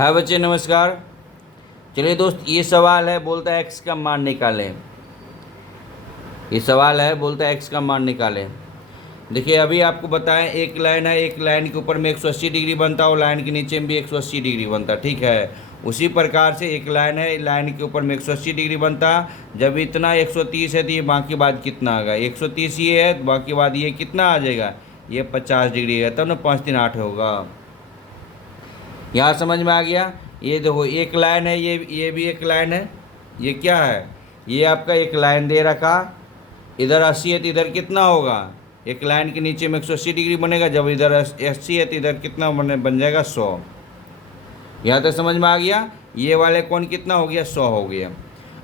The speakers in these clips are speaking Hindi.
हाँ बच्चे नमस्कार। चलिए दोस्त, ये सवाल है, बोलता है एक्स का मान निकालें। ये सवाल है, बोलता है एक्स का मान निकालें। देखिए अभी आपको बताएं, एक लाइन है, एक लाइन के ऊपर में 180 डिग्री बनता है और लाइन के नीचे में भी 180 डिग्री बनता है, ठीक है। उसी प्रकार से एक लाइन है, लाइन के ऊपर में 180 डिग्री बनता है। जब इतना 130 है तो ये बाकी बाद कितना आ गया, 130 ये है तो बाकी बाद ये कितना आ जाएगा, ये 50 डिग्री है, तब ना 5 3 8 होगा। यहाँ समझ में आ गया। ये देखो एक लाइन है, ये भी एक लाइन है। ये क्या है, ये आपका एक लाइन दे रखा, इधर 80 है तो इधर कितना होगा, एक लाइन के नीचे में 180 डिग्री बनेगा। जब इधर 80 है तो इधर कितना बन जाएगा 100। यहाँ तक समझ में आ गया। ये वाले कोण कितना हो गया, 100 हो गया।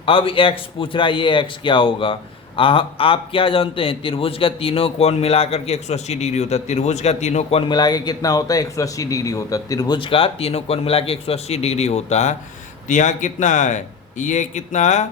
अब एक्स पूछ रहा है, ये एक्स क्या होगा। आप क्या जानते हैं, त्रिभुज का तीनों कोण मिलाकर के 180 डिग्री होता है। त्रिभुज का तीनों कोण मिला के कितना होता है, 180 डिग्री होता है। त्रिभुज का तीनों कोण मिला के 180 डिग्री होता है। तो यहाँ कितना है, ये कितना है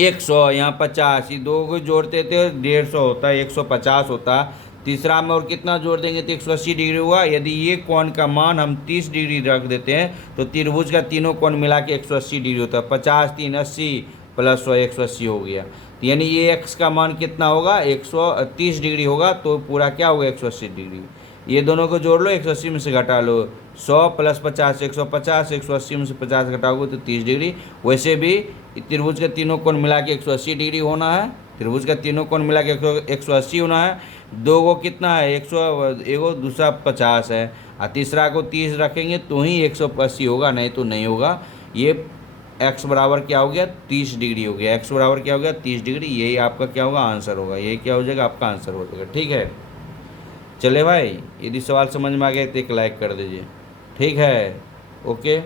100, यहाँ 50, ये दो को जोड़ते थे 150 होता है, 150 होता है। तीसरा में और कितना जोड़ देंगे तो 180 डिग्री हुआ। यदि ये कोण का मान हम 30 डिग्री रख देते हैं तो त्रिभुज का तीनों कोण मिला के 180 डिग्री होता है। 50 3 80 प्लस 100 180 हो गया। तो यानी ये एक्स का मान कितना होगा, 130 डिग्री होगा। तो पूरा क्या होगा 180 डिग्री। ये दोनों को जोड़ लो, 180 में से घटा लो, 100 प्लस 50 150, 180 में से 50 घटाओगे तो 30 डिग्री। वैसे भी त्रिभुज के तीनों कोण मिला के 180 डिग्री होना है। त्रिभुज का तीनों कोण मिला के 180 होना है। दो को कितना है 100, एगो दूसरा 50 है, और तीसरा को 30 रखेंगे तो ही 180 होगा, नहीं तो नहीं होगा। ये एक्स बराबर क्या हो गया, 30 डिग्री हो गया। एक्स बराबर क्या हो गया, 30 डिग्री। यही आपका क्या होगा, आंसर होगा। यही क्या हो जाएगा, आपका आंसर हो जाएगा। ठीक है, चले भाई, यदि सवाल समझ में आ गया तो एक लाइक कर दीजिए। ठीक है, ओके।